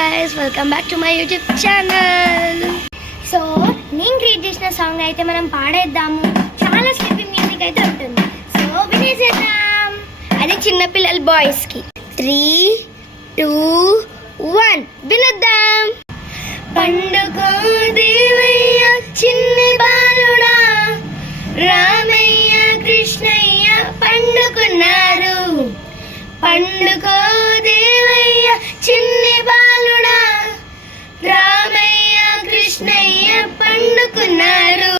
guys, welcome back to my YouTube channel. So నేను create చేసిన song అయితే మనం పాడేద్దాము. చాలా స్లీపీ మ్యూజిక్ అయితే ఉంటుంది. సో వినేసేద్దాం. అది చిన్నపిల్లల బాయ్స్కి. 3, 2, 1 వినేద్దాం. పండుగో దేవయ్య చిన్ని బాలుడా, రామయ్య కృష్ణయ్య పండుకున్నారు. పండుగో దేవయ్య చిన్ని బాలుడా, రామయ్య కృష్ణయ్య పండుకున్నారు.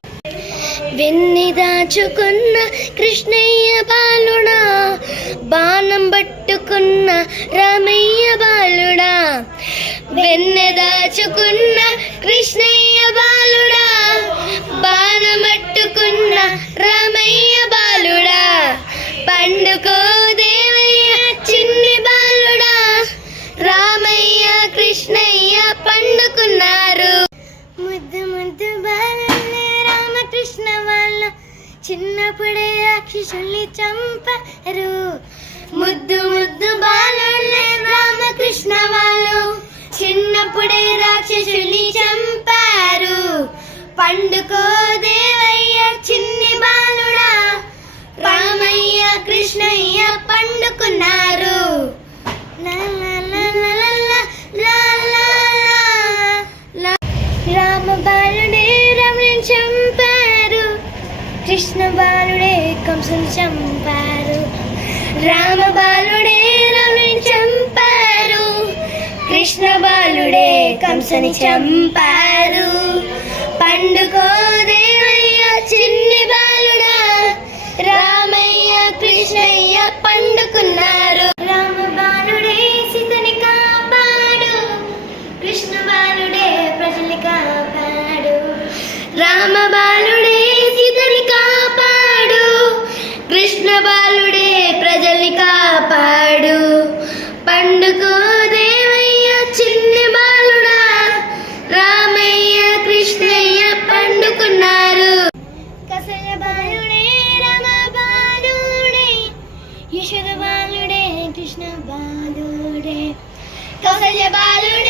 వెన్ని దాచుకున్న కృష్ణయ్య బాలుడా, బాణం పట్టుకున్న రామయ్య బాలుడా. వెన్నె దాచుకున్న కృష్ణయ్య బాలుడా, బాణం పట్టుకున్న రామయ్య బాలుడా. పండుకో దేవయ్య చిన్ని బాలుడా, రామయ్య కృష్ణయ్య పండుకున్నారు. ముద్దు ముద్దు బాలులే రామకృష్ణ వాళ్ళు చిన్నప్పుడే రాక్షసుల్ని చంపారు. ముద్దు ముద్దు బాలులే రామకృష్ణ వాళ్ళు చిన్నప్పుడే రాక్షసుల్ని చంపారు. పండుకో దేవయ్య చిన్ని బాలుడా, రామయ్య కృష్ణయ్య పండుకున్నారు. రామ బాలుడే రాముని చంపారు, కృష్ణ బాలుడే కంసుని చంపారు. రామ బాలుడే రాముని చంపారు, కృష్ణ బాలుడే కంసుని చంపారు. పండుకో దేవయ్య చిన్ని బాలుడా, రామయ్య కృష్ణయ్య పండుకున్నారు. రామ బాలుడే సీతని కాపాడు, కృష్ణ బాలుడే ప్రజల్ని కాపాడు. రామ బాలుడే సీతని కాపాడు, కృష్ణ బాలుడే ప్రజల్ని కాపాడు. పండుకో దేవయ్య చిన్ని బాలుడా, రామయ్య కృష్ణయ్య పండుకున్నారు. కసయ బాలుడే రామ బాలుడే, యశోద బాలుడే కృష్ణ బాలుడే. కౌసల్య బాలుడే